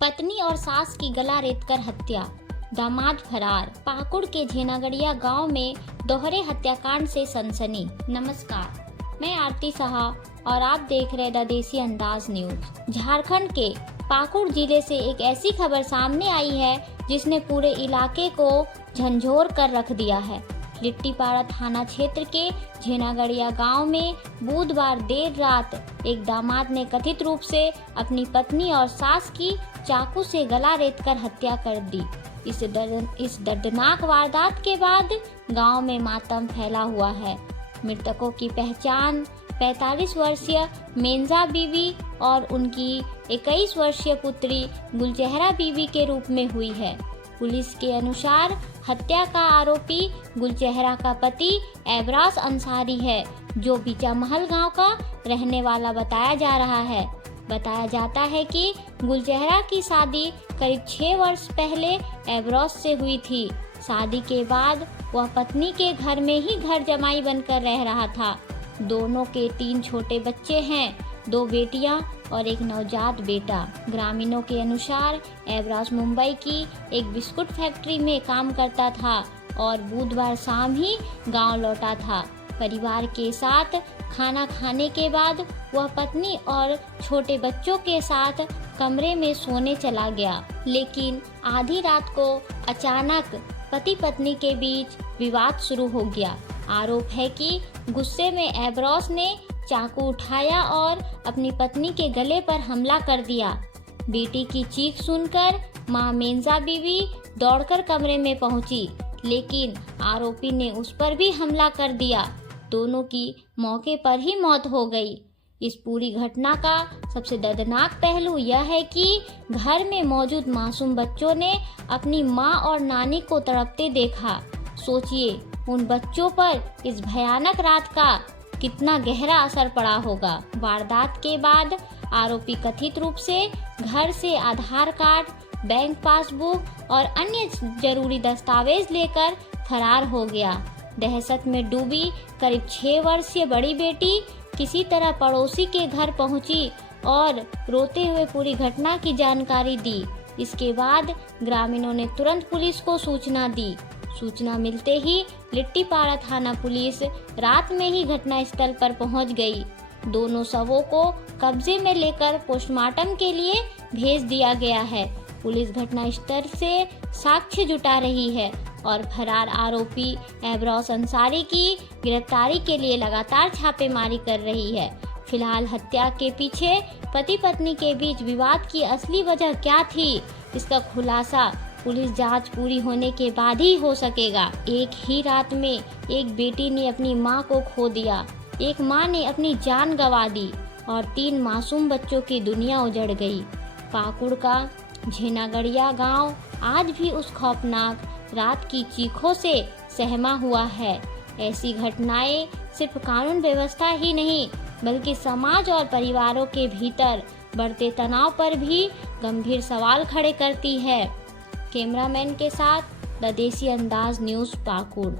पत्नी और सास की गला रेतकर हत्या, दामाद फरार। पाकुड़ के झेनागड़िया गांव में दोहरे हत्याकांड से सनसनी। नमस्कार, मैं आरती साहा और आप देख रहे द देसी अंदाज न्यूज। झारखंड के पाकुड़ जिले से एक ऐसी खबर सामने आई है जिसने पूरे इलाके को झंझोर कर रख दिया है। लिट्टीपाड़ा थाना क्षेत्र के झेनागड़िया गांव में बुधवार देर रात एक दामाद ने कथित रूप से अपनी पत्नी और सास की चाकू से गला रेतकर हत्या कर दी। इस दर्दनाक वारदात के बाद गांव में मातम फैला हुआ है। मृतकों की पहचान 45 वर्षीय मेंजा बीवी और उनकी 21 वर्षीय पुत्री गुलचेहरा बीवी के रूप में हुई है। पुलिस के अनुसार हत्या का आरोपी गुलचेहरा का पति एबराज अंसारी है, जो बीचामहल गांव का रहने वाला बताया जा रहा है। बताया जाता है कि गुलचेहरा की शादी करीब 6 वर्ष पहले एबराज से हुई थी। शादी के बाद वह पत्नी के घर में ही घर जमाई बनकर रह रहा था। दोनों के 3 छोटे बच्चे हैं, 2 बेटियां और एक नवजात बेटा। ग्रामीणों के अनुसार एबराज मुंबई की एक बिस्कुट फैक्ट्री में काम करता था और बुधवार शाम ही गांव लौटा था। परिवार के साथ खाना खाने के बाद वह पत्नी और छोटे बच्चों के साथ कमरे में सोने चला गया, लेकिन आधी रात को अचानक पति पत्नी के बीच विवाद शुरू हो गया। आरोप है कि गुस्से में एबराज ने चाकू उठाया और अपनी पत्नी के गले पर हमला कर दिया। बेटी की चीख सुनकर मां मेंजा बीवी दौड़कर कमरे में पहुंची, लेकिन आरोपी ने उस पर भी हमला कर दिया। दोनों की मौके पर ही मौत हो गई। इस पूरी घटना का सबसे दर्दनाक पहलू यह है कि घर में मौजूद मासूम बच्चों ने अपनी मां और नानी को तड़पते देखा। सोचिए, उन बच्चों पर इस भयानक रात का कितना गहरा असर पड़ा होगा। वारदात के बाद आरोपी कथित रूप से घर से आधार कार्ड, बैंक पासबुक और अन्य जरूरी दस्तावेज लेकर फरार हो गया। दहशत में डूबी करीब 6 वर्षीय बड़ी बेटी किसी तरह पड़ोसी के घर पहुंची और रोते हुए पूरी घटना की जानकारी दी। इसके बाद ग्रामीणों ने तुरंत पुलिस को सूचना दी। सूचना मिलते ही लिट्टीपाड़ा थाना पुलिस रात में ही घटनास्थल पर पहुंच गई। दोनों शवों को कब्जे में लेकर पोस्टमार्टम के लिए भेज दिया गया है। पुलिस घटनास्थल से साक्ष्य जुटा रही है और फरार आरोपी एबराज अंसारी की गिरफ्तारी के लिए लगातार छापेमारी कर रही है। फिलहाल हत्या के पीछे पति पत्नी के बीच विवाद की असली वजह क्या थी, इसका खुलासा पुलिस जांच पूरी होने के बाद ही हो सकेगा। एक ही रात में एक बेटी ने अपनी मां को खो दिया, एक मां ने अपनी जान गंवा दी और 3 मासूम बच्चों की दुनिया उजड़ गई। पाकुड़ का झेनागड़िया गांव आज भी उस खौफनाक रात की चीखों से सहमा हुआ है। ऐसी घटनाएं सिर्फ कानून व्यवस्था ही नहीं, बल्कि समाज और परिवारों के भीतर बढ़ते तनाव पर भी गंभीर सवाल खड़े करती है। कैमरामैन के साथ द देसी अंदाज न्यूज, पाकुड़।